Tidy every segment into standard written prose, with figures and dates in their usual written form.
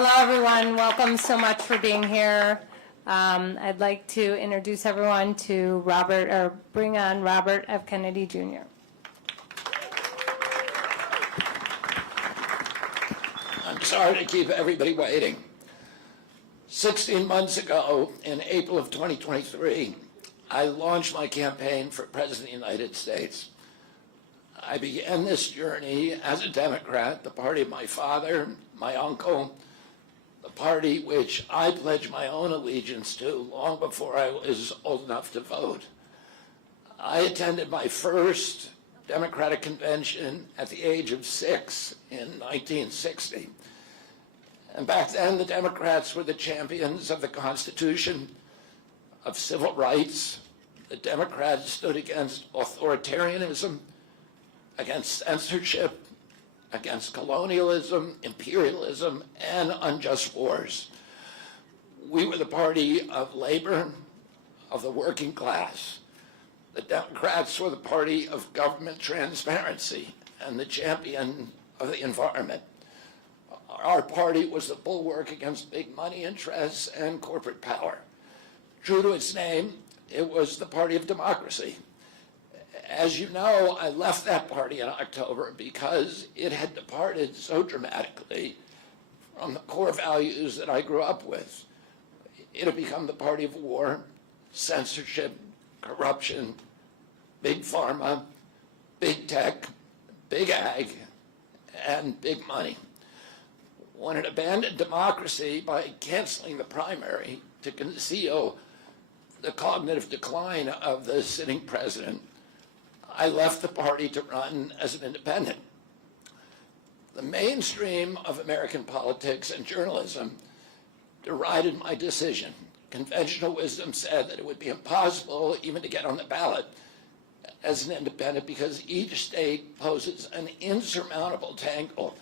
Hello, everyone. Welcome so much for being here. I'd like to introduce everyone to bring on Robert F. Kennedy Jr. I'm sorry to keep everybody waiting. 16 months ago, in April of 2023, I launched my campaign for President of the United States. I began this journey as a Democrat, the party of my father, my uncle, the party which I pledged my own allegiance to long before I was old enough to vote. I attended my first Democratic convention at the age of 6 in 1960. And back then, the Democrats were the champions of the Constitution, of civil rights. The Democrats stood against authoritarianism, against censorship, against colonialism, imperialism, and unjust wars. We were the party of labor, of the working class. The Democrats were the party of government transparency and the champion of the environment. Our party was the bulwark against big money interests and corporate power. True to its name, it was the party of democracy. As you know, I left that party in October because it had departed so dramatically from the core values that I grew up with. It had become the party of war, censorship, corruption, big pharma, big tech, big ag, and big money. When it abandoned democracy by canceling the primary to conceal the cognitive decline of the sitting president, I left the party to run as an independent. The mainstream of American politics and journalism derided my decision. Conventional wisdom said that it would be impossible even to get on the ballot as an independent because each state poses an insurmountable tangle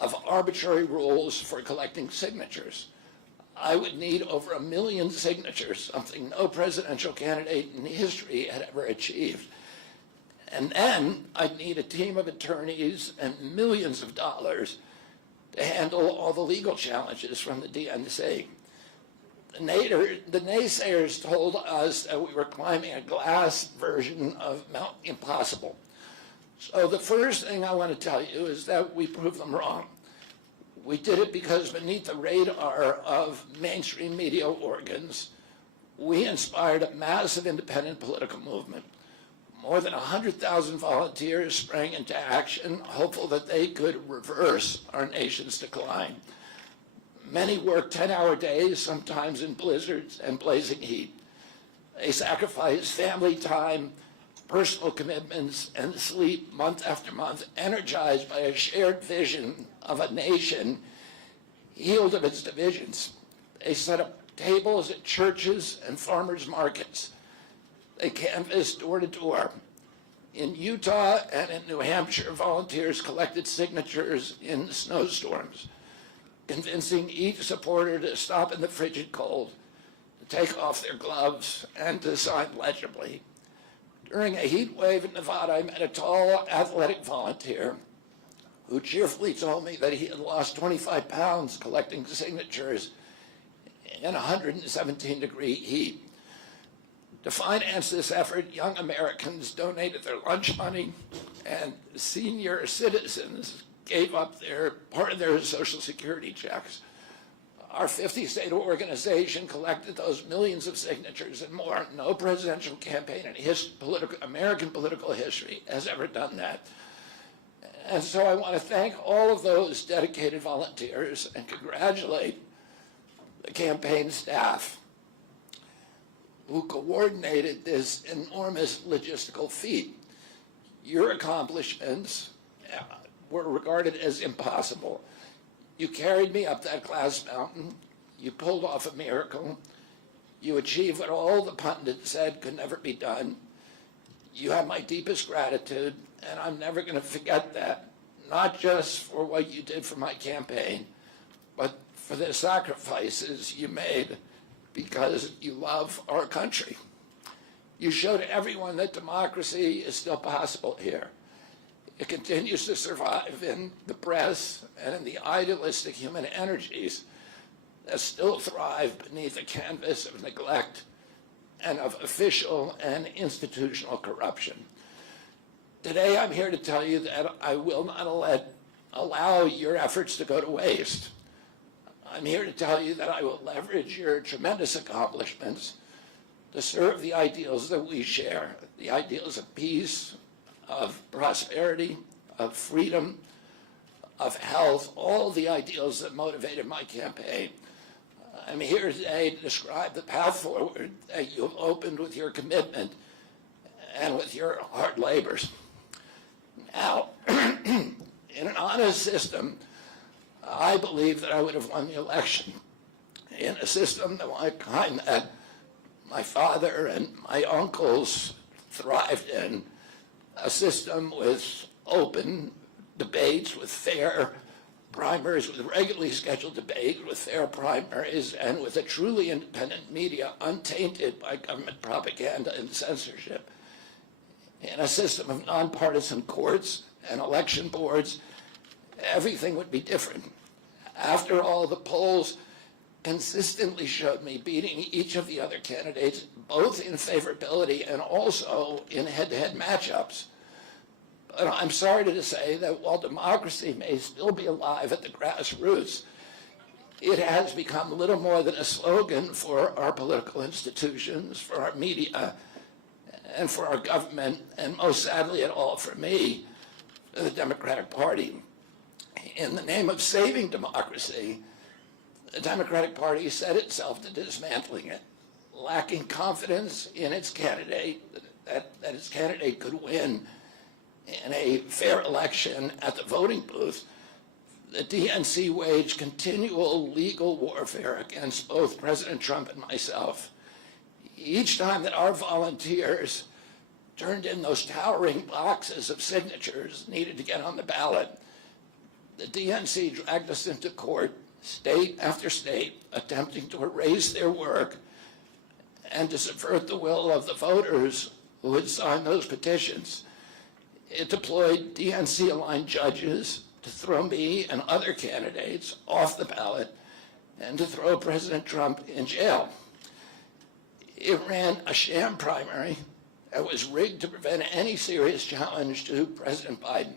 of arbitrary rules for collecting signatures. I would need over 1 million signatures, something no presidential candidate in history had ever achieved. And then I'd need a team of attorneys and millions of dollars to handle all the legal challenges from the DNC. The naysayers told us that we were climbing a glass version of Mount Impossible. So the first thing I want to tell you is that we proved them wrong. We did it because beneath the radar of mainstream media organs, we inspired a massive independent political movement. More than 100,000 volunteers sprang into action, hopeful that they could reverse our nation's decline. Many worked 10-hour days, sometimes in blizzards and blazing heat. They sacrificed family time, personal commitments, and sleep month after month, energized by a shared vision of a nation healed of its divisions. They set up tables at churches and farmers' markets. They canvassed door to door. In Utah and in New Hampshire, volunteers collected signatures in snowstorms, convincing each supporter to stop in the frigid cold, to take off their gloves, and to sign legibly. During a heat wave in Nevada, I met a tall, athletic volunteer who cheerfully told me that he had lost 25 pounds collecting signatures in 117-degree heat. To finance this effort, young Americans donated their lunch money, and senior citizens gave up part of their Social Security checks. Our 50-state organization collected those millions of signatures and more. No presidential campaign in American political history has ever done that. And so I want to thank all of those dedicated volunteers and congratulate the campaign staff who coordinated this enormous logistical feat. Your accomplishments were regarded as impossible. You carried me up that glass mountain. You pulled off a miracle. You achieved what all the pundits said could never be done. You have my deepest gratitude, and I'm never going to forget that, not just for what you did for my campaign, but for the sacrifices you made because you love our country. You showed everyone that democracy is still possible here. It continues to survive in the press and in the idealistic human energies that still thrive beneath the canvas of neglect and of official and institutional corruption. Today, I'm here to tell you that I will not allow your efforts to go to waste. I'm here to tell you that I will leverage your tremendous accomplishments to serve the ideals that we share, the ideals of peace, of prosperity, of freedom, of health, all the ideals that motivated my campaign. I'm here today to describe the path forward that you've opened with your commitment and with your hard labors. Now, in an honest system, I believe that I would have won the election. In a system the kind that my father and my uncles thrived in, a system with open debates, with fair primaries, with regularly scheduled debates, with fair primaries, and with a truly independent media untainted by government propaganda and censorship. In a system of nonpartisan courts and election boards, everything would be different. After all, the polls consistently showed me beating each of the other candidates, both in favorability and also in head-to-head matchups. But I'm sorry to say that while democracy may still be alive at the grassroots, it has become little more than a slogan for our political institutions, for our media, and for our government, and most sadly at all for me, the Democratic Party. In the name of saving democracy, the Democratic Party set itself to dismantling it, lacking confidence in its candidate, that its candidate could win in a fair election at the voting booth. The DNC waged continual legal warfare against both President Trump and myself. Each time that our volunteers turned in those towering boxes of signatures needed to get on the ballot, the DNC dragged us into court, state after state, attempting to erase their work and to subvert the will of the voters who had signed those petitions. It deployed DNC-aligned judges to throw me and other candidates off the ballot and to throw President Trump in jail. It ran a sham primary that was rigged to prevent any serious challenge to President Biden.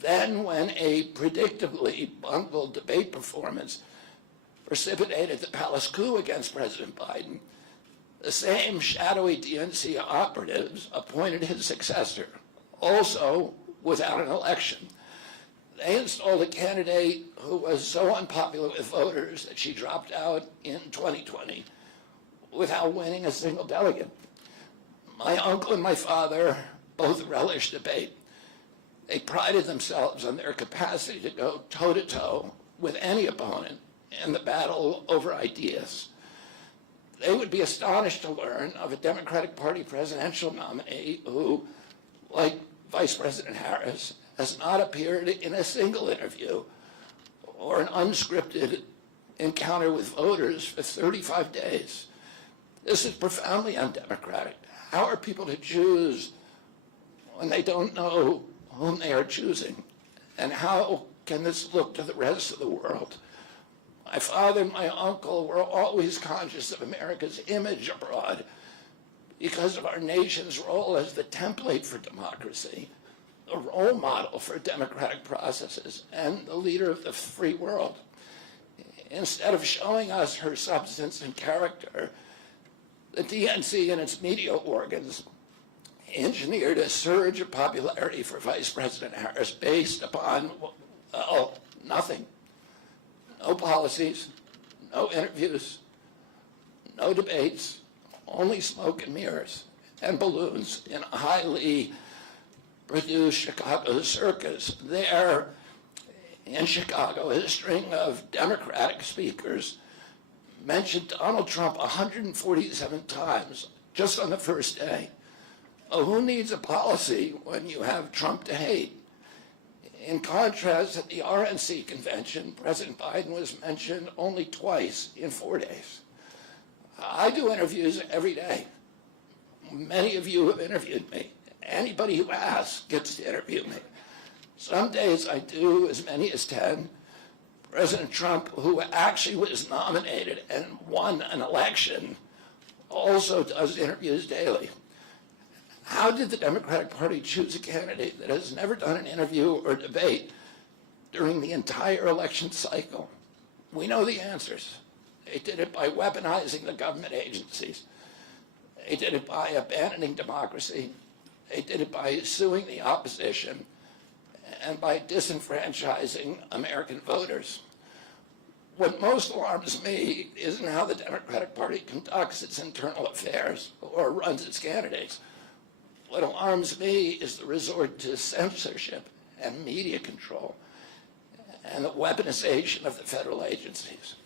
Then, when a predictably bungled debate performance precipitated the palace coup against President Biden, the same shadowy DNC operatives appointed his successor, also without an election. They installed a candidate who was so unpopular with voters that she dropped out in 2020 without winning a single delegate. My uncle and my father both relished debate. They prided themselves on their capacity to go toe-to-toe with any opponent in the battle over ideas. They would be astonished to learn of a Democratic Party presidential nominee who, like Vice President Harris, has not appeared in a single interview or an unscripted encounter with voters for 35 days. This is profoundly undemocratic. How are people to choose when they don't know whom they are choosing? And how can this look to the rest of the world? My father and my uncle were always conscious of America's image abroad because of our nation's role as the template for democracy, the role model for democratic processes, and the leader of the free world. Instead of showing us her substance and character, the DNC and its media organs engineered a surge of popularity for Vice President Harris based upon, well, nothing. No policies, no interviews, no debates, only smoke and mirrors and balloons in a highly produced Chicago circus. There in Chicago, a string of Democratic speakers mentioned Donald Trump 147 times just on the first day. Oh, who needs a policy when you have Trump to hate? In contrast, at the RNC convention, President Biden was mentioned only twice in 4 days. I do interviews every day. Many of you have interviewed me, Anybody who asks gets to interview me. Some days I do as many as 10. President Trump, who actually was nominated and won an election, also does interviews daily. How did the Democratic Party choose a candidate that has never done an interview or debate during the entire election cycle? We know the answers. They did it by weaponizing the government agencies. They did it by abandoning democracy. They did it by suing the opposition and by disenfranchising American voters. What most alarms me isn't how the Democratic Party conducts its internal affairs or runs its candidates. What alarms me is the resort to censorship and media control and the weaponization of the federal agencies.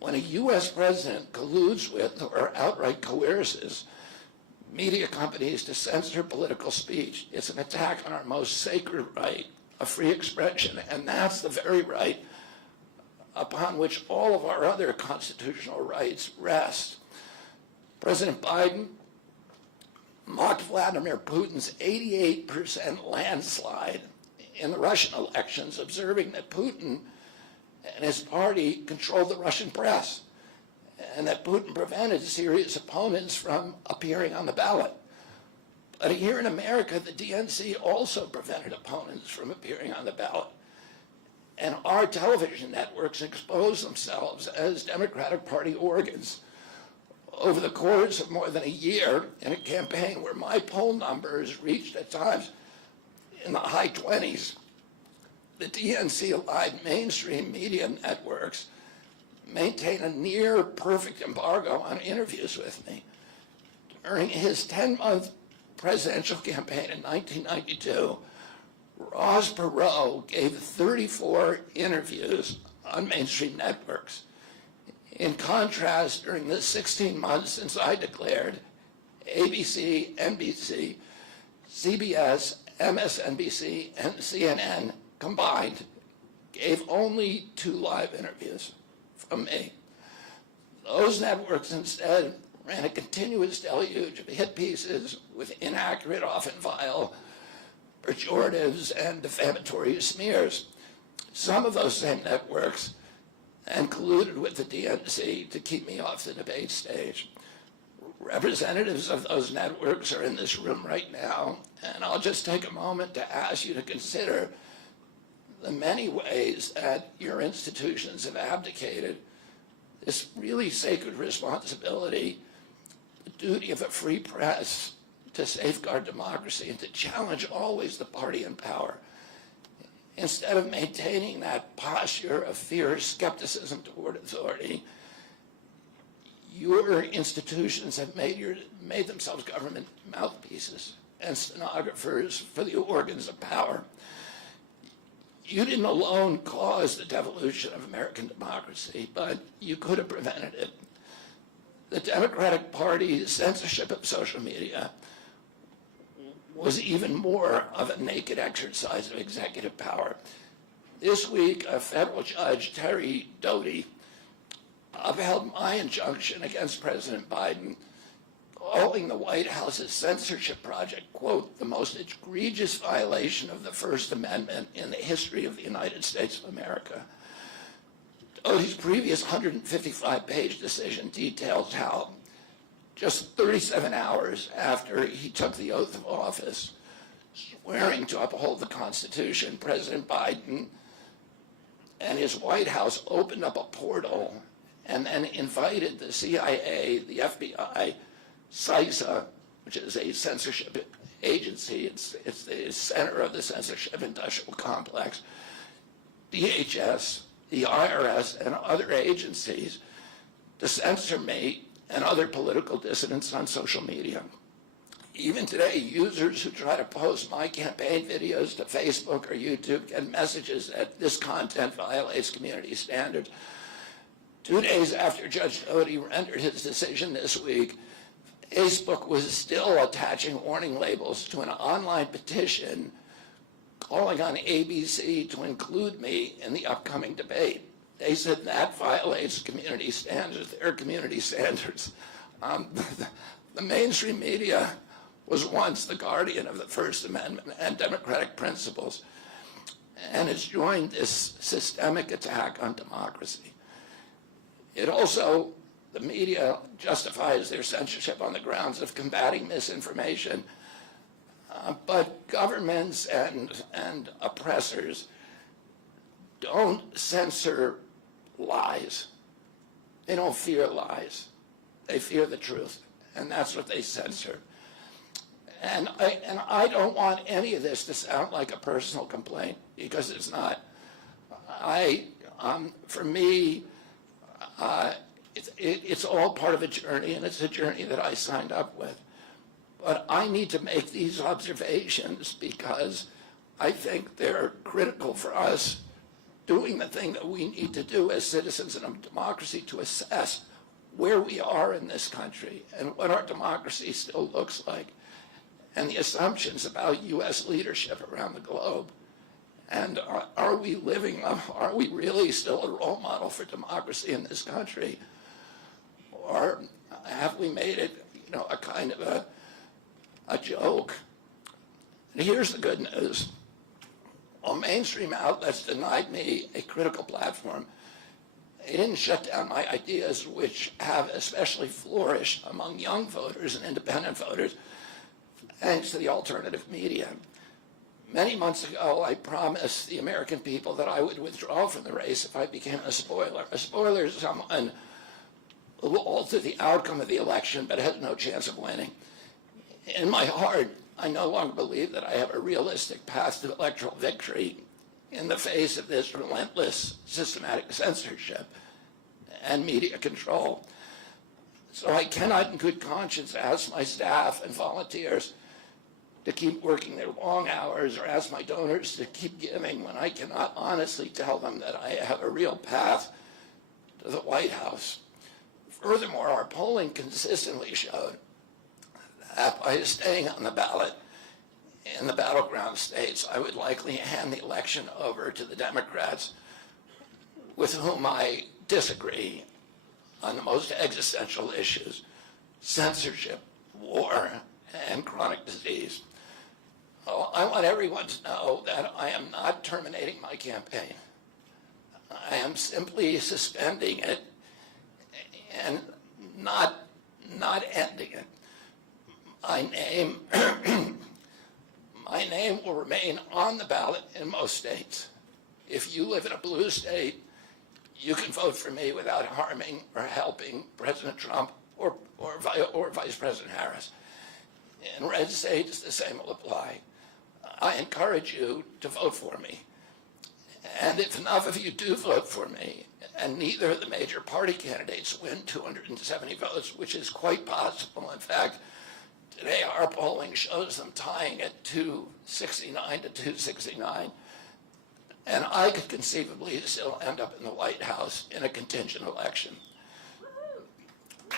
When a U.S. president colludes with or outright coerces media companies to censor political speech, it's an attack on our most sacred right of free expression, and that's the very right upon which all of our other constitutional rights rest. President Biden mocked Vladimir Putin's 88% landslide in the Russian elections, observing that Putin and his party controlled the Russian press and that Putin prevented serious opponents from appearing on the ballot. But here in America, the DNC also prevented opponents from appearing on the ballot. And our television networks expose themselves as Democratic Party organs. Over the course of more than a year, in a campaign where my poll numbers reached at times in the high 20s, the DNC-aligned mainstream media networks maintain a near perfect embargo on interviews with me. During his 10-month presidential campaign in 1992, Ross Perot gave 34 interviews on mainstream networks. In contrast, during the 16 months since I declared, ABC, NBC, CBS, MSNBC, and CNN combined gave only 2 live interviews from me. Those networks instead ran a continuous deluge of hit pieces with inaccurate, often vile, pejoratives and defamatory smears. Some of those same networks and colluded with the DNC to keep me off the debate stage. Representatives of those networks are in this room right now, and I'll just take a moment to ask you to consider the many ways that your institutions have abdicated this really sacred responsibility, the duty of a free press to safeguard democracy and to challenge always the party in power. Instead of maintaining that posture of fear, skepticism toward authority, your institutions have made themselves government mouthpieces and stenographers for the organs of power. You didn't alone cause the devolution of American democracy, but you could have prevented it. The Democratic Party's censorship of social media was even more of a naked exercise of executive power. This week, a federal judge, Terry Doty, upheld my injunction against President Biden, calling the White House's censorship project, quote, the most egregious violation of the First Amendment in the history of the United States of America. Doty's previous 155-page decision details how just 37 hours after he took the oath of office, swearing to uphold the Constitution, President Biden and his White House opened up a portal and then invited the CIA, the FBI, CISA, which is a censorship agency, it's the center of the censorship industrial complex, DHS, the IRS, and other agencies to censor me and other political dissidents on social media. Even today, users who try to post my campaign videos to Facebook or YouTube get messages that this content violates community standards. 2 days after Judge Doty rendered his decision this week, Facebook was still attaching warning labels to an online petition calling on ABC to include me in the upcoming debate. They said that violates community standards, their community standards. The mainstream media was once the guardian of the First Amendment and democratic principles, and has joined this systemic attack on democracy. It also, the media justifies their censorship on the grounds of combating misinformation, but governments and oppressors don't censor lies. They don't fear lies. They fear the truth, and that's what they censor. And I don't want any of this to sound like a personal complaint, because it's not. For me, it's all part of a journey, and it's a journey that I signed up with. But I need to make these observations because I think they're critical for us doing the thing that we need to do as citizens in a democracy to assess where we are in this country and what our democracy still looks like, and the assumptions about U.S. leadership around the globe. And are we really still a role model for democracy in this country? Or have we made it, a kind of a joke? And here's the good news. While mainstream outlets denied me a critical platform, they didn't shut down my ideas, which have especially flourished among young voters and independent voters, thanks to the alternative media. Many months ago, I promised the American people that I would withdraw from the race if I became a spoiler. A spoiler is someone who will alter the outcome of the election but has no chance of winning. In my heart, I no longer believe that I have a realistic path to electoral victory in the face of this relentless systematic censorship and media control. So I cannot in good conscience ask my staff and volunteers to keep working their long hours or ask my donors to keep giving when I cannot honestly tell them that I have a real path to the White House. Furthermore, our polling consistently showed that by staying on the ballot in the battleground states, I would likely hand the election over to the Democrats, with whom I disagree on the most existential issues: censorship, war, and chronic disease. I want everyone to know that I am not terminating my campaign. I am simply suspending it and not ending it. My name will remain on the ballot in most states. If you live in a blue state, you can vote for me without harming or helping President Trump or Vice President Harris. In red states, the same will apply. I encourage you to vote for me. And if enough of you do vote for me, and neither of the major party candidates win 270 votes, which is quite possible. In fact, today our polling shows them tying at 269 to 269. And I could conceivably still end up in the White House in a contingent election.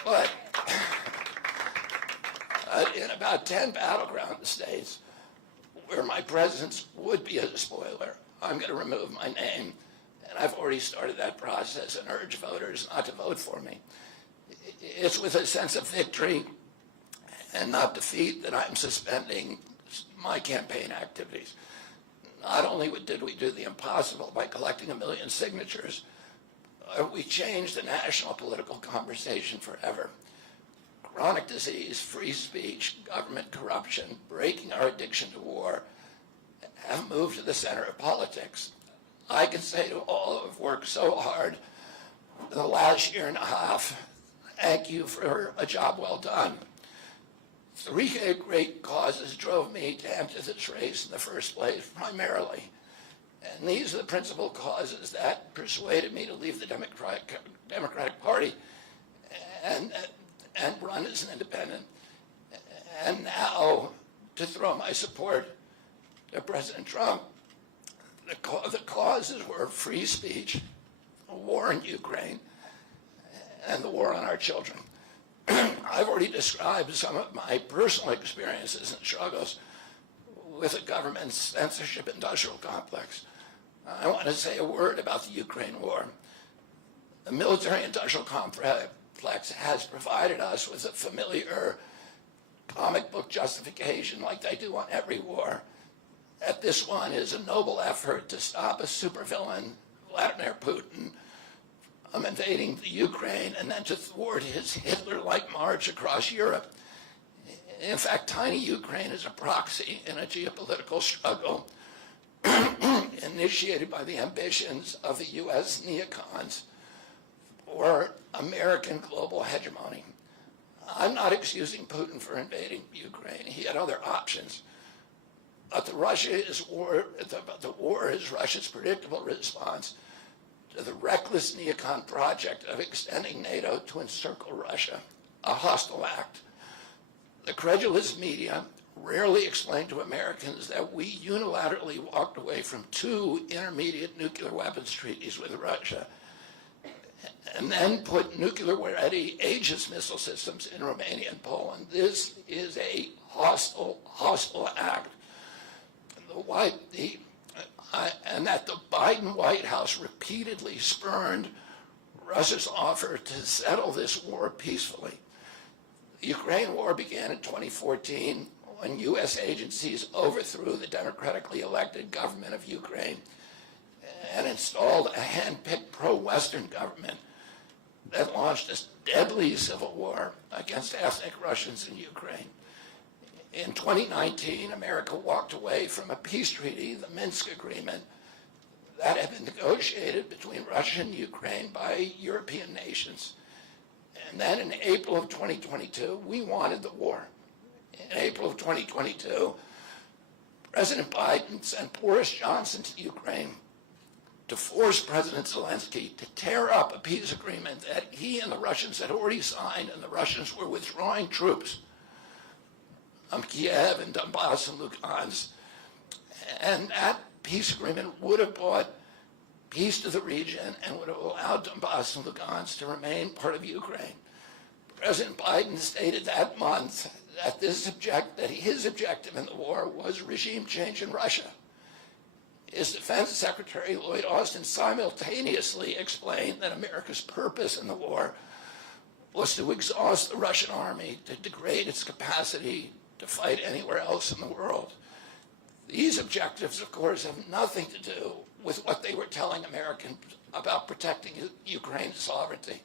But in about 10 battleground states where my presence would be a spoiler, I'm going to remove my name. And I've already started that process and urge voters not to vote for me. It's with a sense of victory and not defeat that I'm suspending my campaign activities. Not only did we do the impossible by collecting 1 million signatures, we changed the national political conversation forever. Chronic disease, free speech, government corruption, breaking our addiction to war have moved to the center of politics. I can say to all who have worked so hard in the last year and a half, thank you for a job well done. 3 great causes drove me to enter this race in the first place, primarily. And these are the principal causes that persuaded me to leave the Democratic Party and run as an independent. And now to throw my support to President Trump. The causes were free speech, a war in Ukraine, and the war on our children. I've already described some of my personal experiences and struggles with the government's censorship industrial complex. I want to say a word about the Ukraine war. The military industrial complex has provided us with a familiar comic book justification like they do on every war, that this one is a noble effort to stop a supervillain, Vladimir Putin, from invading the Ukraine and then to thwart his Hitler-like march across Europe. In fact, tiny Ukraine is a proxy in a geopolitical struggle initiated by the ambitions of the U.S. neocons for American global hegemony. I'm not excusing Putin for invading Ukraine. He had other options. But the war is Russia's predictable response to the reckless neocon project of extending NATO to encircle Russia, a hostile act. The credulous media rarely explain to Americans that we unilaterally walked away from 2 intermediate nuclear weapons treaties with Russia and then put nuclear-ready Aegis missile systems in Romania and Poland. This is a hostile act. And that the Biden White House repeatedly spurned Russia's offer to settle this war peacefully. The Ukraine war began in 2014 when U.S. agencies overthrew the democratically elected government of Ukraine and installed a hand-picked pro-Western government that launched a deadly civil war against ethnic Russians in Ukraine. In 2019, America walked away from a peace treaty, the Minsk Agreement, that had been negotiated between Russia and Ukraine by European nations. And then in April of 2022, we wanted the war. In April of 2022, President Biden sent Boris Johnson to Ukraine to force President Zelensky to tear up a peace agreement that he and the Russians had already signed, and the Russians were withdrawing troops from Kiev and Donbass and Lugansk. And that peace agreement would have brought peace to the region and would have allowed Donbass and Lugansk to remain part of Ukraine. President Biden stated that month that his objective in the war was regime change in Russia. His Defense Secretary Lloyd Austin simultaneously explained that America's purpose in the war was to exhaust the Russian army, to degrade its capacity to fight anywhere else in the world. These objectives, of course, have nothing to do with what they were telling Americans about protecting Ukraine's sovereignty.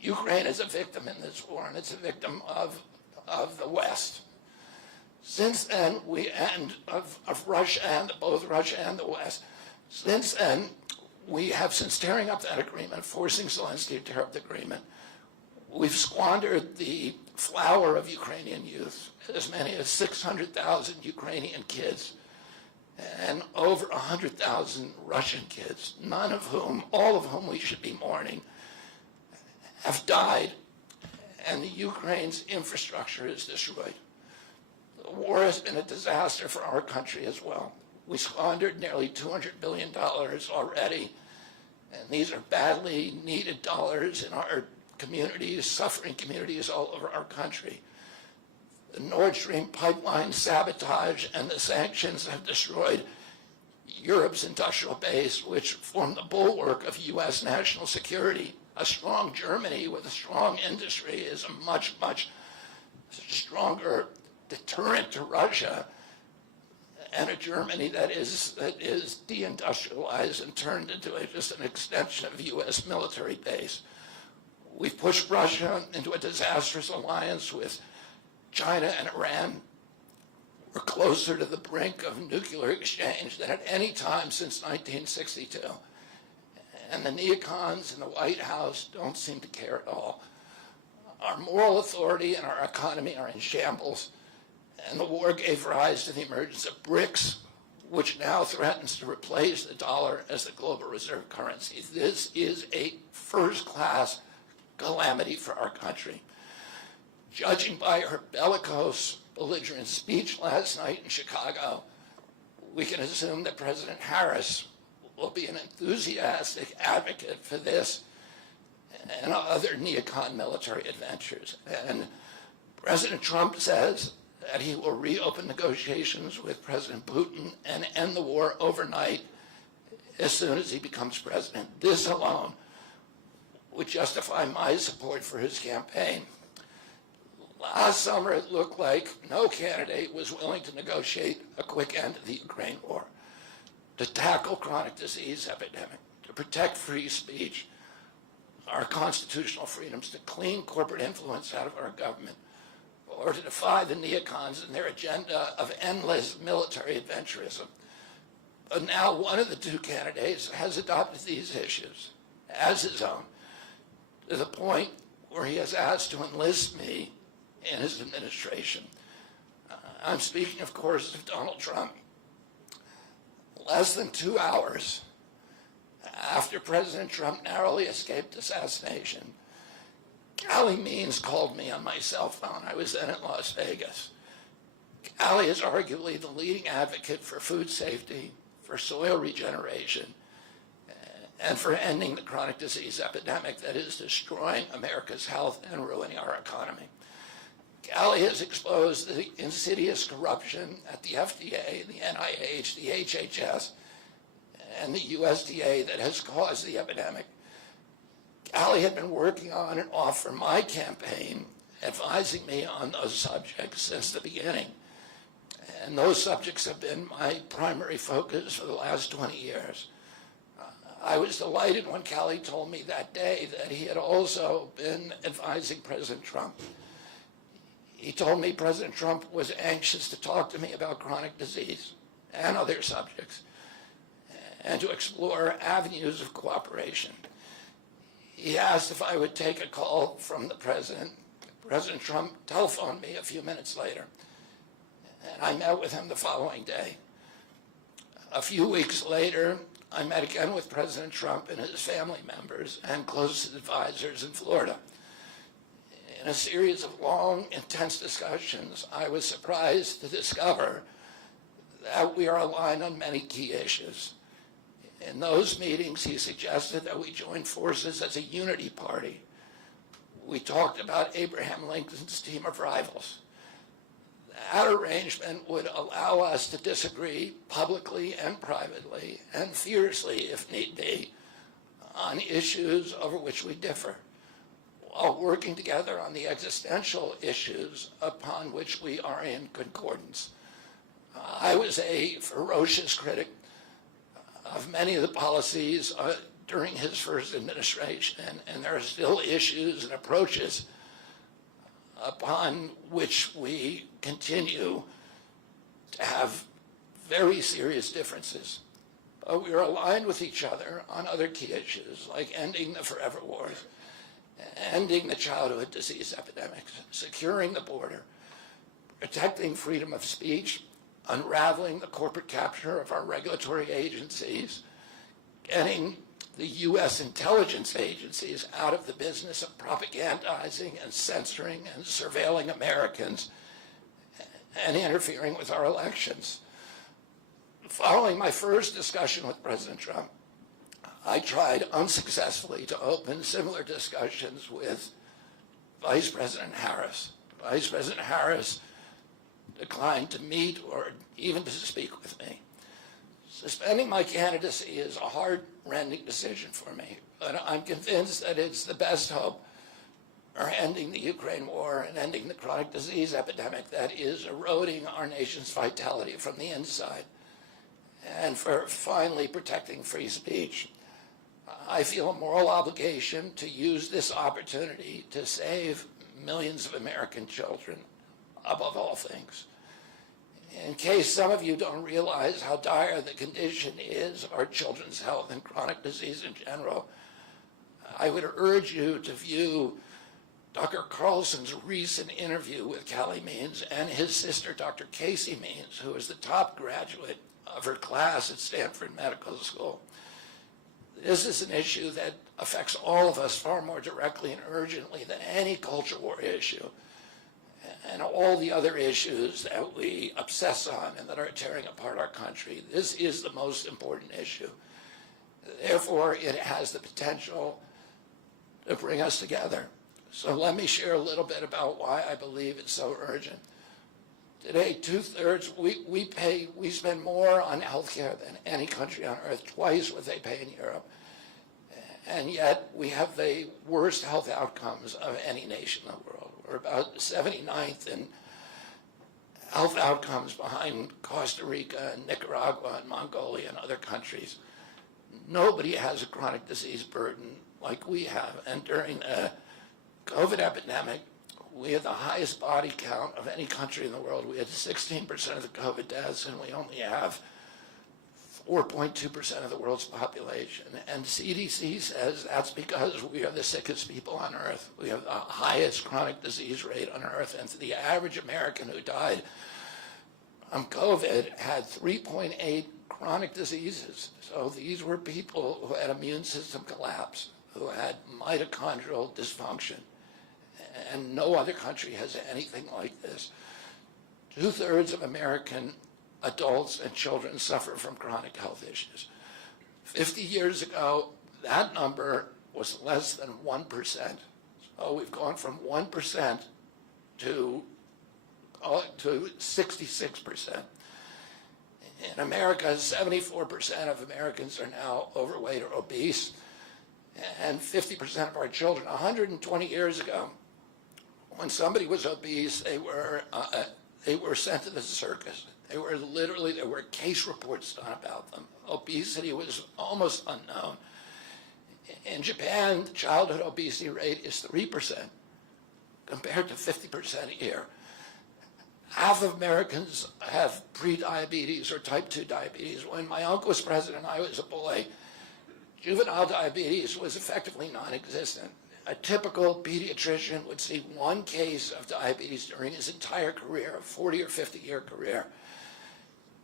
Ukraine is a victim in this war, and it's a victim of the West. Since then, of Russia and both Russia and the West. Since then, we have, since tearing up that agreement, forcing Zelensky to tear up the agreement, we've squandered the flower of Ukrainian youth, as many as 600,000 Ukrainian kids, and over 100,000 Russian kids, all of whom we should be mourning, have died, and the Ukraine's infrastructure is destroyed. The war has been a disaster for our country as well. We squandered nearly $200 billion already, and these are badly needed dollars in our communities, suffering communities all over our country. The Nord Stream pipeline sabotage and the sanctions have destroyed Europe's industrial base, which formed the bulwark of U.S. national security. A strong Germany with a strong industry is a much, much stronger deterrent to Russia, and a Germany that is deindustrialized and turned into just an extension of U.S. military base. We've pushed Russia into a disastrous alliance with China and Iran. We're closer to the brink of nuclear exchange than at any time since 1962. And the neocons in the White House don't seem to care at all. Our moral authority and our economy are in shambles, and the war gave rise to the emergence of BRICS, which now threatens to replace the dollar as the global reserve currency. This is a first-class calamity for our country. Judging by her bellicose, belligerent speech last night in Chicago, we can assume that President Harris will be an enthusiastic advocate for this and other neocon military adventures. And President Trump says that he will reopen negotiations with President Putin and end the war overnight as soon as he becomes president. This alone would justify my support for his campaign. Last summer, it looked like no candidate was willing to negotiate a quick end to the Ukraine war, to tackle chronic disease epidemic, to protect free speech, our constitutional freedoms, to clean corporate influence out of our government, or to defy the neocons and their agenda of endless military adventurism. But now one of the two candidates has adopted these issues as his own, to the point where he has asked to enlist me in his administration. I'm speaking, of course, of Donald Trump. Less than 2 hours after President Trump narrowly escaped assassination, Callie Means called me on my cell phone. I was then in Las Vegas. Callie is arguably the leading advocate for food safety, for soil regeneration, and for ending the chronic disease epidemic that is destroying America's health and ruining our economy. Callie has exposed the insidious corruption at the FDA, the NIH, the HHS, and the USDA that has caused the epidemic. Callie had been working on and off for my campaign, advising me on those subjects since the beginning. And those subjects have been my primary focus for the last 20 years. I was delighted when Callie told me that day that he had also been advising President Trump. He told me President Trump was anxious to talk to me about chronic disease and other subjects, and to explore avenues of cooperation. He asked if I would take a call from the president. President Trump telephoned me a few minutes later, and I met with him the following day. A few weeks later, I met again with President Trump and his family members and closest advisors in Florida. In a series of long, intense discussions, I was surprised to discover that we are aligned on many key issues. In those meetings, he suggested that we join forces as a unity party. We talked about Abraham Lincoln's team of rivals. That arrangement would allow us to disagree publicly and privately, and fiercely, if need be, on issues over which we differ, while working together on the existential issues upon which we are in concordance. I was a ferocious critic of many of the policies during his first administration, and there are still issues and approaches upon which we continue to have very serious differences. But we are aligned with each other on other key issues, like ending the forever wars, ending the childhood disease epidemics, securing the border, protecting freedom of speech, unraveling the corporate capture of our regulatory agencies, getting the U.S. intelligence agencies out of the business of propagandizing and censoring and surveilling Americans and interfering with our elections. Following my first discussion with President Trump, I tried unsuccessfully to open similar discussions with Vice President Harris. Vice President Harris declined to meet or even to speak with me. Suspending my candidacy is a heart-rending decision for me, but I'm convinced that it's the best hope for ending the Ukraine war and ending the chronic disease epidemic that is eroding our nation's vitality from the inside, and for finally protecting free speech. I feel a moral obligation to use this opportunity to save millions of American children above all things. In case some of you don't realize how dire the condition is of our children's health and chronic disease in general, I would urge you to view Dr. Carlson's recent interview with Callie Means and his sister, Dr. Casey Means, who is the top graduate of her class at Stanford Medical School. This is an issue that affects all of us far more directly and urgently than any culture war issue, and all the other issues that we obsess on and that are tearing apart our country. This is the most important issue. Therefore, it has the potential to bring us together. So let me share a little bit about why I believe it's so urgent. Today, 2/3, we spend more on healthcare than any country on earth, twice what they pay in Europe. And yet we have the worst health outcomes of any nation in the world. We're about 79th in health outcomes behind Costa Rica and Nicaragua and Mongolia and other countries. Nobody has a chronic disease burden like we have. And during the COVID epidemic, we had the highest body count of any country in the world. We had 16% of the COVID deaths, and we only have 4.2% of the world's population. And CDC says that's because we are the sickest people on earth. We have the highest chronic disease rate on earth. And the average American who died from COVID had 3.8 chronic diseases. So these were people who had immune system collapse, who had mitochondrial dysfunction. And no other country has anything like this. 2/3 of American adults and children suffer from chronic health issues. 50 years ago, that number was less than 1%. So we've gone from 1% to 66%. In America, 74% of Americans are now overweight or obese, and 50% of our children. 120 years ago, when somebody was obese, they were sent to the circus. There were case reports done about them. Obesity was almost unknown. In Japan, the childhood obesity rate is 3% compared to 50% here. Half of Americans have pre-diabetes or type 2 diabetes. When my uncle was president, I was a boy. Juvenile diabetes was effectively non-existent. A typical pediatrician would see one case of diabetes during his entire career, a 40 or 50-year career.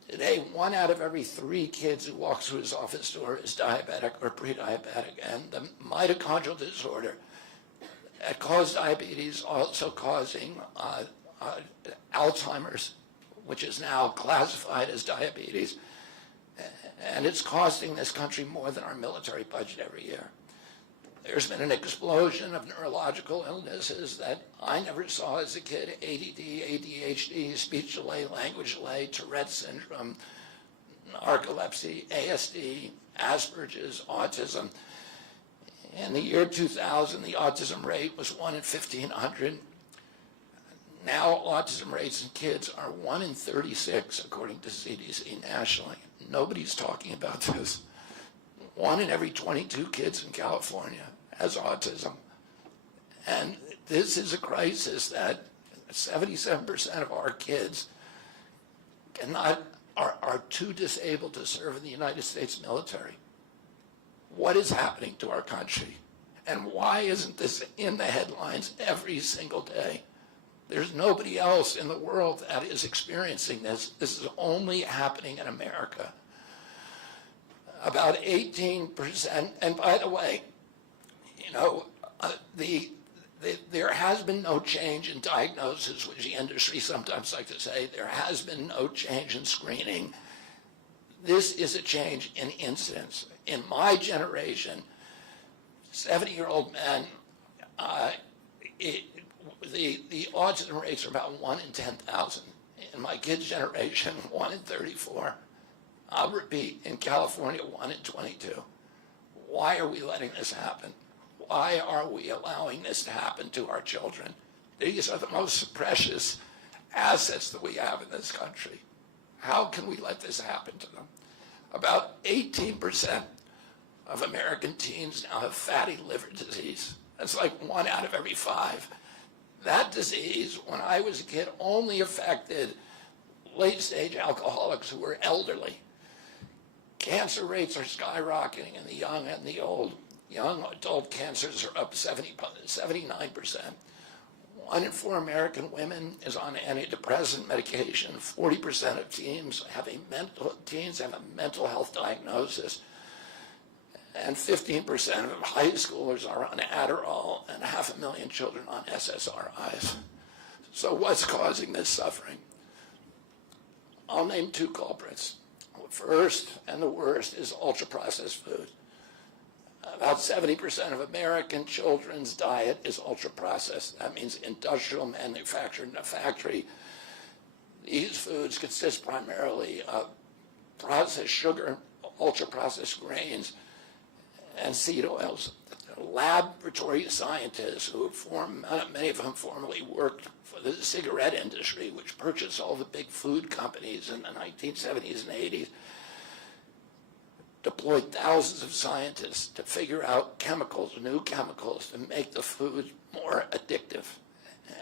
Today, 1 out of every 3 kids who walks through his office door is diabetic or pre-diabetic. And the mitochondrial disorder that caused diabetes also causing Alzheimer's, which is now classified as diabetes. And it's costing this country more than our military budget every year. There's been an explosion of neurological illnesses that I never saw as a kid: ADD, ADHD, speech delay, language delay, Tourette syndrome, narcolepsy, ASD, Asperger's, autism. In the year 2000, the autism rate was 1 in 1,500. Now autism rates in kids are 1 in 36, according to CDC nationally. Nobody's talking about this. 1 in every 22 kids in California has autism. And this is a crisis that 77% of our kids are too disabled to serve in the United States military. What is happening to our country? And why isn't this in the headlines every single day? There's nobody else in the world that is experiencing this. This is only happening in America. About 18%, and by the way, there has been no change in diagnosis, which the industry sometimes like to say. There has been no change in screening. This is a change in incidence. In my generation, 70-year-old men, the autism rates are about 1 in 10,000. In my kids' generation, 1 in 34. I'll repeat, in California, 1 in 22. Why are we letting this happen? Why are we allowing this to happen to our children? These are the most precious assets that we have in this country. How can we let this happen to them? About 18% of American teens now have fatty liver disease. That's like 1 out of every 5. That disease, when I was a kid, only affected late-stage alcoholics who were elderly. Cancer rates are skyrocketing in the young and the old. Young adult cancers are up 79%. 1 in 4 American women is on antidepressant medication. 40% of teens have a mental health diagnosis. And 15% of high schoolers are on Adderall, and 500,000 children on SSRIs. So what's causing this suffering? I'll name 2 culprits. First and the worst is ultra-processed food. About 70% of American children's diet is ultra-processed. That means industrial manufactured in a factory. These foods consist primarily of processed sugar, ultra-processed grains, and seed oils. laboratory scientists who many of whom formerly worked for the cigarette industry, which purchased all the big food companies in the 1970s and 80s, deployed thousands of scientists to figure out chemicals, new chemicals, to make the food more addictive.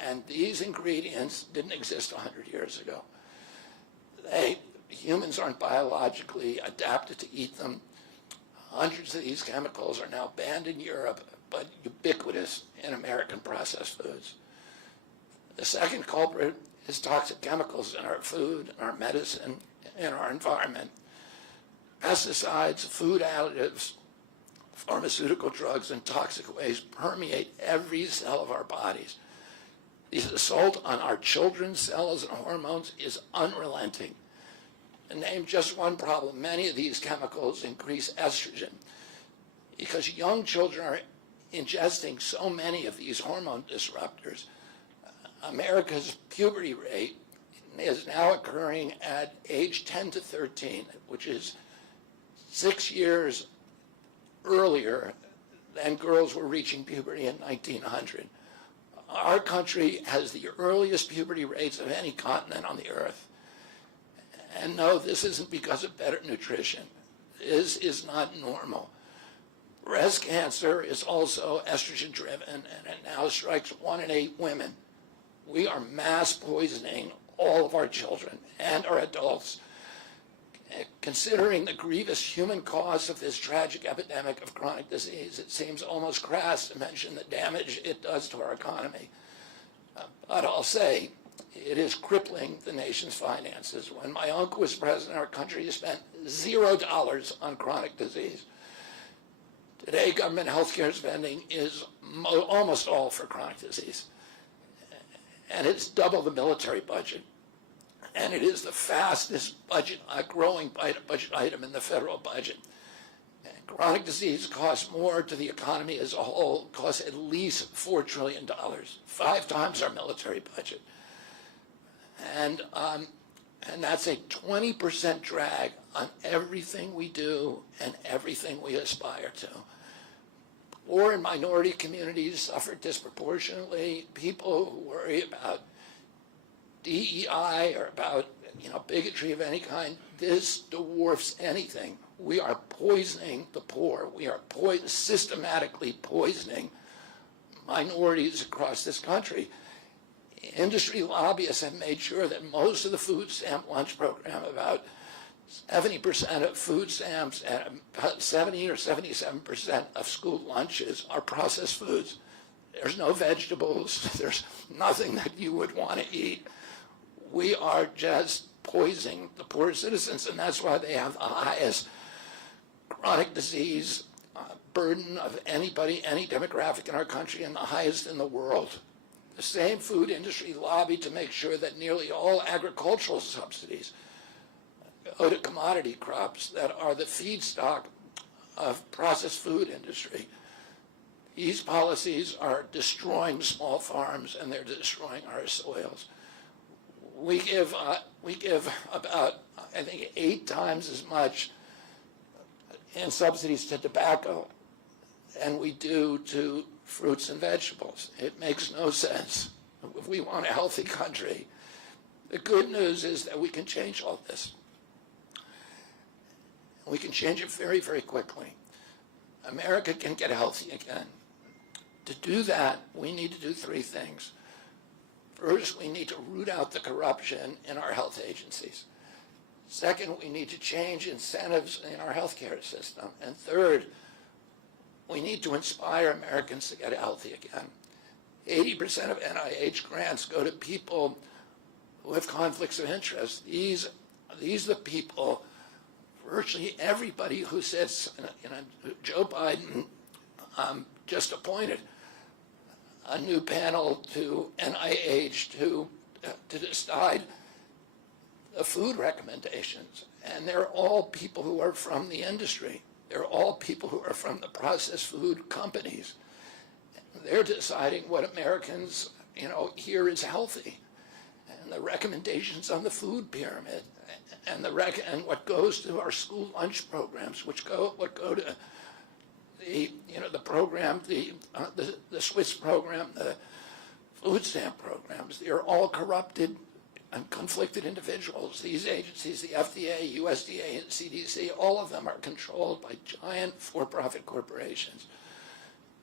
And these ingredients didn't exist 100 years ago. Humans aren't biologically adapted to eat them. Hundreds of these chemicals are now banned in Europe, but ubiquitous in American processed foods. The second culprit is toxic chemicals in our food, in our medicine, in our environment. Pesticides, food additives, pharmaceutical drugs, and toxic waste permeate every cell of our bodies. The assault on our children's cells and hormones is unrelenting. To name just one problem, many of these chemicals increase estrogen because young children are ingesting so many of these hormone disruptors. America's puberty rate is now occurring at age 10 to 13, which is 6 years earlier than girls were reaching puberty in 1900. Our country has the earliest puberty rates of any continent on the earth. And no, this isn't because of better nutrition. This is not normal. Breast cancer is also estrogen driven, and it now strikes 1 in 8 women. We are mass poisoning all of our children and our adults. Considering the grievous human cost of this tragic epidemic of chronic disease, it seems almost crass to mention the damage it does to our economy. But I'll say, it is crippling the nation's finances. When my uncle was president, our country spent $0 on chronic disease. Today, government health care spending is almost all for chronic disease. And it's double the military budget. And it is the fastest growing budget item in the federal budget. And chronic disease costs more to the economy as a whole, costs at least $4 trillion, 5 times our military budget. And that's a 20% drag on everything we do and everything we aspire to. Poor and minority communities suffer disproportionately. People who worry about DEI or about bigotry of any kind, this dwarfs anything. We are poisoning the poor. We are systematically poisoning minorities across this country. Industry lobbyists have made sure that most of the food stamp lunch program, about 70% of food stamps and about 70 or 77% of school lunches are processed foods. There's no vegetables. There's nothing that you would want to eat. We are just poisoning the poor citizens, and that's why they have the highest chronic disease burden of anybody, any demographic in our country, and the highest in the world. The same food industry lobbied to make sure that nearly all agricultural subsidies go to commodity crops that are the feedstock of processed food industry. These policies are destroying small farms, and they're destroying our soils. We give about, I think, 8 times as much in subsidies to tobacco than we do to fruits and vegetables. It makes no sense. If we want a healthy country, the good news is that we can change all this. We can change it very, very quickly. America can get healthy again. To do that, we need to do 3 things. First, we need to root out the corruption in our health agencies. Second, we need to change incentives in our healthcare system. And third, we need to inspire Americans to get healthy again. 80% of NIH grants go to people who have conflicts of interest. These are the people, virtually everybody who sits, Joe Biden just appointed a new panel to NIH to decide the food recommendations. And they're all people who are from the industry. They're all people who are from the processed food companies. They're deciding what Americans, here is healthy. And the recommendations on the food pyramid and what goes to our school lunch programs, what go to the program, the Swiss program, the food stamp programs, they're all corrupted and conflicted individuals. These agencies, the FDA, USDA, and CDC, all of them are controlled by giant for-profit corporations.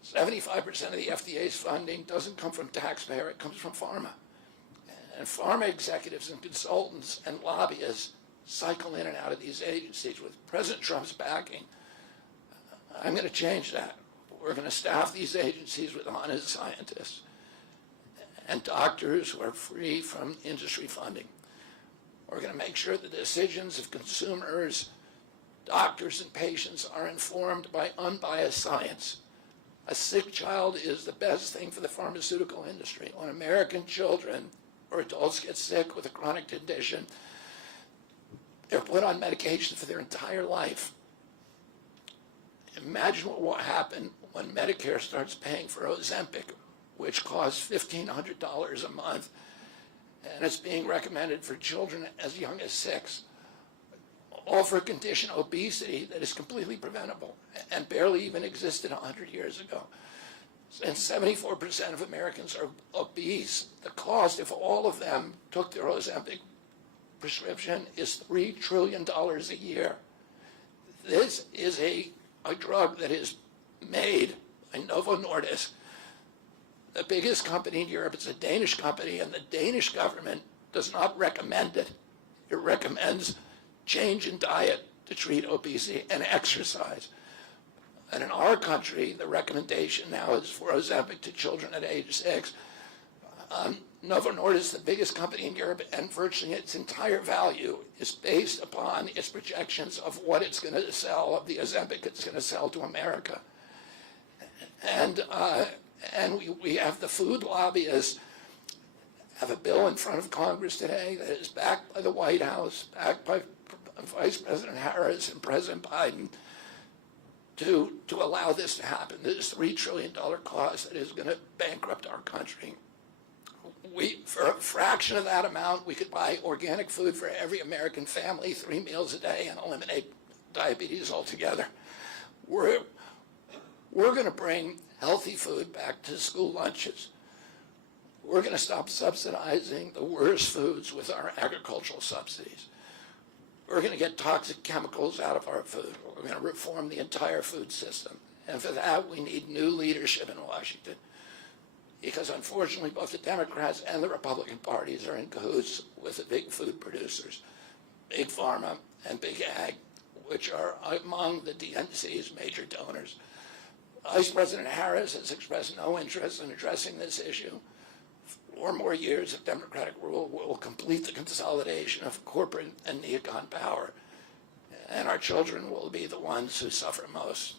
75% of the FDA's funding doesn't come from taxpayer, it comes from pharma. And pharma executives and consultants and lobbyists cycle in and out of these agencies. With President Trump's backing, I'm going to change that. We're going to staff these agencies with honest scientists and doctors who are free from industry funding. We're going to make sure the decisions of consumers, doctors, and patients are informed by unbiased science. A sick child is the best thing for the pharmaceutical industry. When American children or adults get sick with a chronic condition, they're put on medication for their entire life. Imagine what will happen when Medicare starts paying for Ozempic, which costs $1,500 a month, and it's being recommended for children as young as 6, all for a condition, obesity, that is completely preventable and barely even existed 100 years ago. And 74% of Americans are obese. The cost, if all of them took their Ozempic prescription, is $3 trillion a year. This is a drug that is made by Novo Nordisk, the biggest company in Europe. It's a Danish company, and the Danish government does not recommend it. It recommends change in diet to treat obesity and exercise. And in our country, the recommendation now is for Ozempic to children at age 6. Novo Nordisk, the biggest company in Europe, and virtually its entire value is based upon its projections of what it's going to sell, of the Ozempic it's going to sell to America. And we have the food lobbyists have a bill in front of Congress today that is backed by the White House, backed by Vice President Harris and President Biden, to allow this to happen. This $3 trillion cost that is going to bankrupt our country. For a fraction of that amount, we could buy organic food for every American family, 3 meals a day, and eliminate diabetes altogether. We're going to bring healthy food back to school lunches. We're going to stop subsidizing the worst foods with our agricultural subsidies. We're going to get toxic chemicals out of our food. We're going to reform the entire food system. And for that, we need new leadership in Washington. Because unfortunately, both the Democrats and the Republican parties are in cahoots with the big food producers, Big Pharma and Big Ag, which are among the DNC's major donors. Vice President Harris has expressed no interest in addressing this issue. 4 more years of Democratic rule will complete the consolidation of corporate and neocon power, and our children will be the ones who suffer most.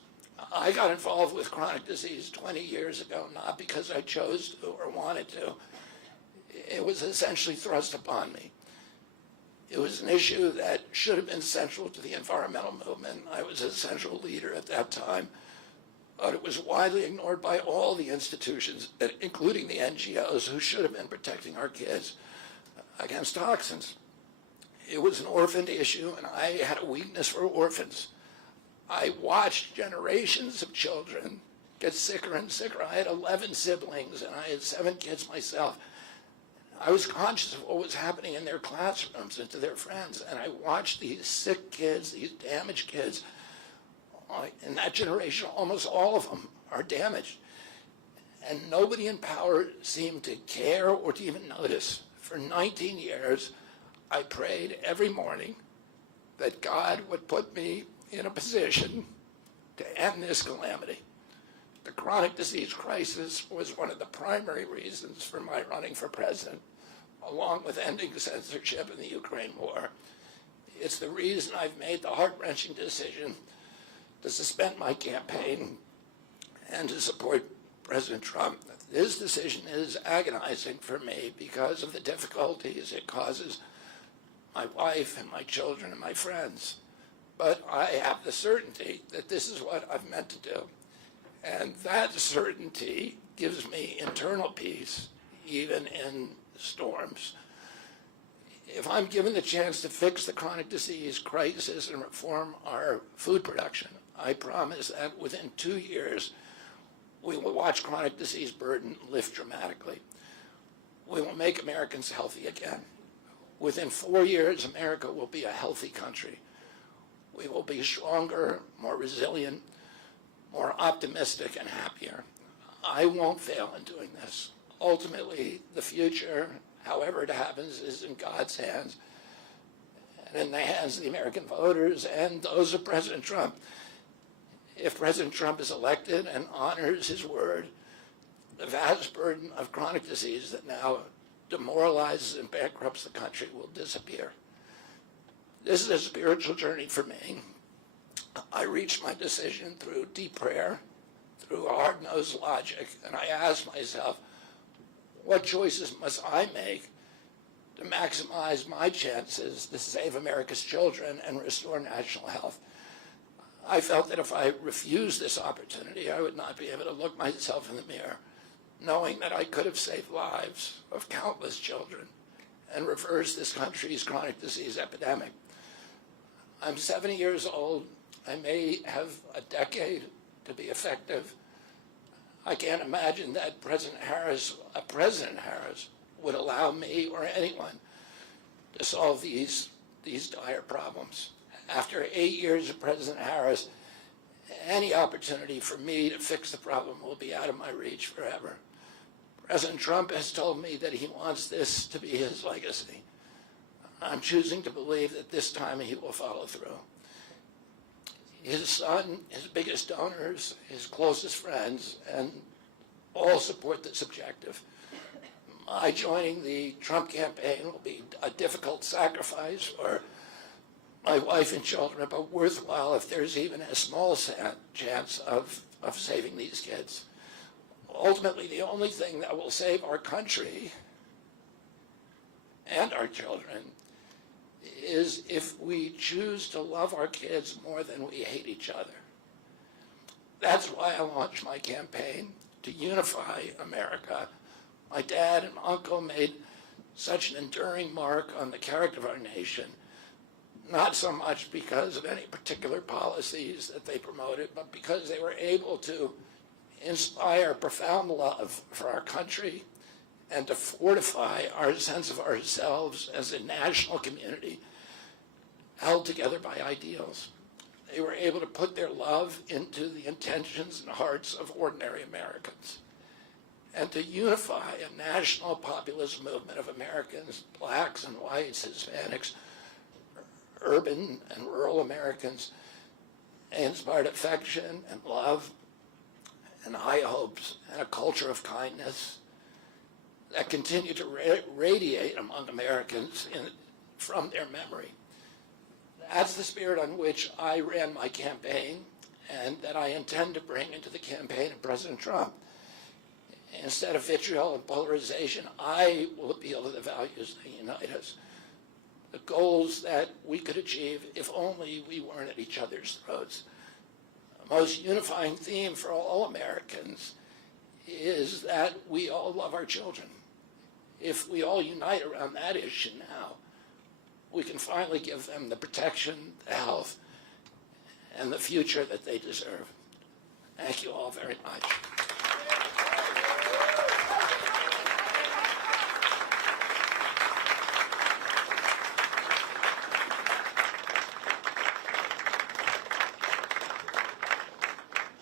I got involved with chronic disease 20 years ago, not because I chose to or wanted to. It was essentially thrust upon me. It was an issue that should have been central to the environmental movement. I was a central leader at that time, but it was widely ignored by all the institutions, including the NGOs, who should have been protecting our kids against toxins. It was an orphaned issue, and I had a weakness for orphans. I watched generations of children get sicker and sicker. I had 11 siblings, and I had 7 kids myself. I was conscious of what was happening in their classrooms and to their friends, and I watched these sick kids, these damaged kids. In that generation, almost all of them are damaged. And nobody in power seemed to care or to even notice. For 19 years, I prayed every morning that God would put me in a position to end this calamity. The chronic disease crisis was one of the primary reasons for my running for president, along with ending censorship in the Ukraine war. It's the reason I've made the heart-wrenching decision to suspend my campaign and to support President Trump. This decision is agonizing for me because of the difficulties it causes my wife and my children and my friends. But I have the certainty that this is what I've meant to do. And that certainty gives me internal peace, even in storms. If I'm given the chance to fix the chronic disease crisis and reform our food production, I promise that within 2 years, we will watch chronic disease burden lift dramatically. We will make Americans healthy again. Within 4 years, America will be a healthy country. We will be stronger, more resilient, more optimistic, and happier. I won't fail in doing this. Ultimately, the future, however it happens, is in God's hands and in the hands of the American voters and those of President Trump. If President Trump is elected and honors his word, the vast burden of chronic disease that now demoralizes and bankrupts the country will disappear. This is a spiritual journey for me. I reached my decision through deep prayer, through hard-nosed logic, and I asked myself, what choices must I make to maximize my chances to save America's children and restore national health? I felt that if I refused this opportunity, I would not be able to look myself in the mirror, knowing that I could have saved lives of countless children and reversed this country's chronic disease epidemic. I'm 70 years old. I may have a decade to be effective. I can't imagine that President Harris would allow me or anyone to solve these dire problems. After 8 years of President Harris, any opportunity for me to fix the problem will be out of my reach forever. President Trump has told me that he wants this to be his legacy. I'm choosing to believe that this time he will follow through. His son, his biggest donors, his closest friends, and all support this objective. My joining the Trump campaign will be a difficult sacrifice for my wife and children, but worthwhile if there's even a small chance of saving these kids. Ultimately, the only thing that will save our country and our children is if we choose to love our kids more than we hate each other. That's why I launched my campaign to unify America. My dad and uncle made such an enduring mark on the character of our nation, not so much because of any particular policies that they promoted, but because they were able to inspire profound love for our country and to fortify our sense of ourselves as a national community held together by ideals. They were able to put their love into the intentions and hearts of ordinary Americans and to unify a national populist movement of Americans, blacks and whites, Hispanics, urban and rural Americans. They inspired affection and love and high hopes and a culture of kindness that continue to radiate among Americans from their memory. That's the spirit on which I ran my campaign and that I intend to bring into the campaign of President Trump. Instead of vitriol and polarization, I will appeal to the values that unite us, the goals that we could achieve if only we weren't at each other's throats. The most unifying theme for all Americans is that we all love our children. If we all unite around that issue now, we can finally give them the protection, the health, and the future that they deserve. Thank you all very much.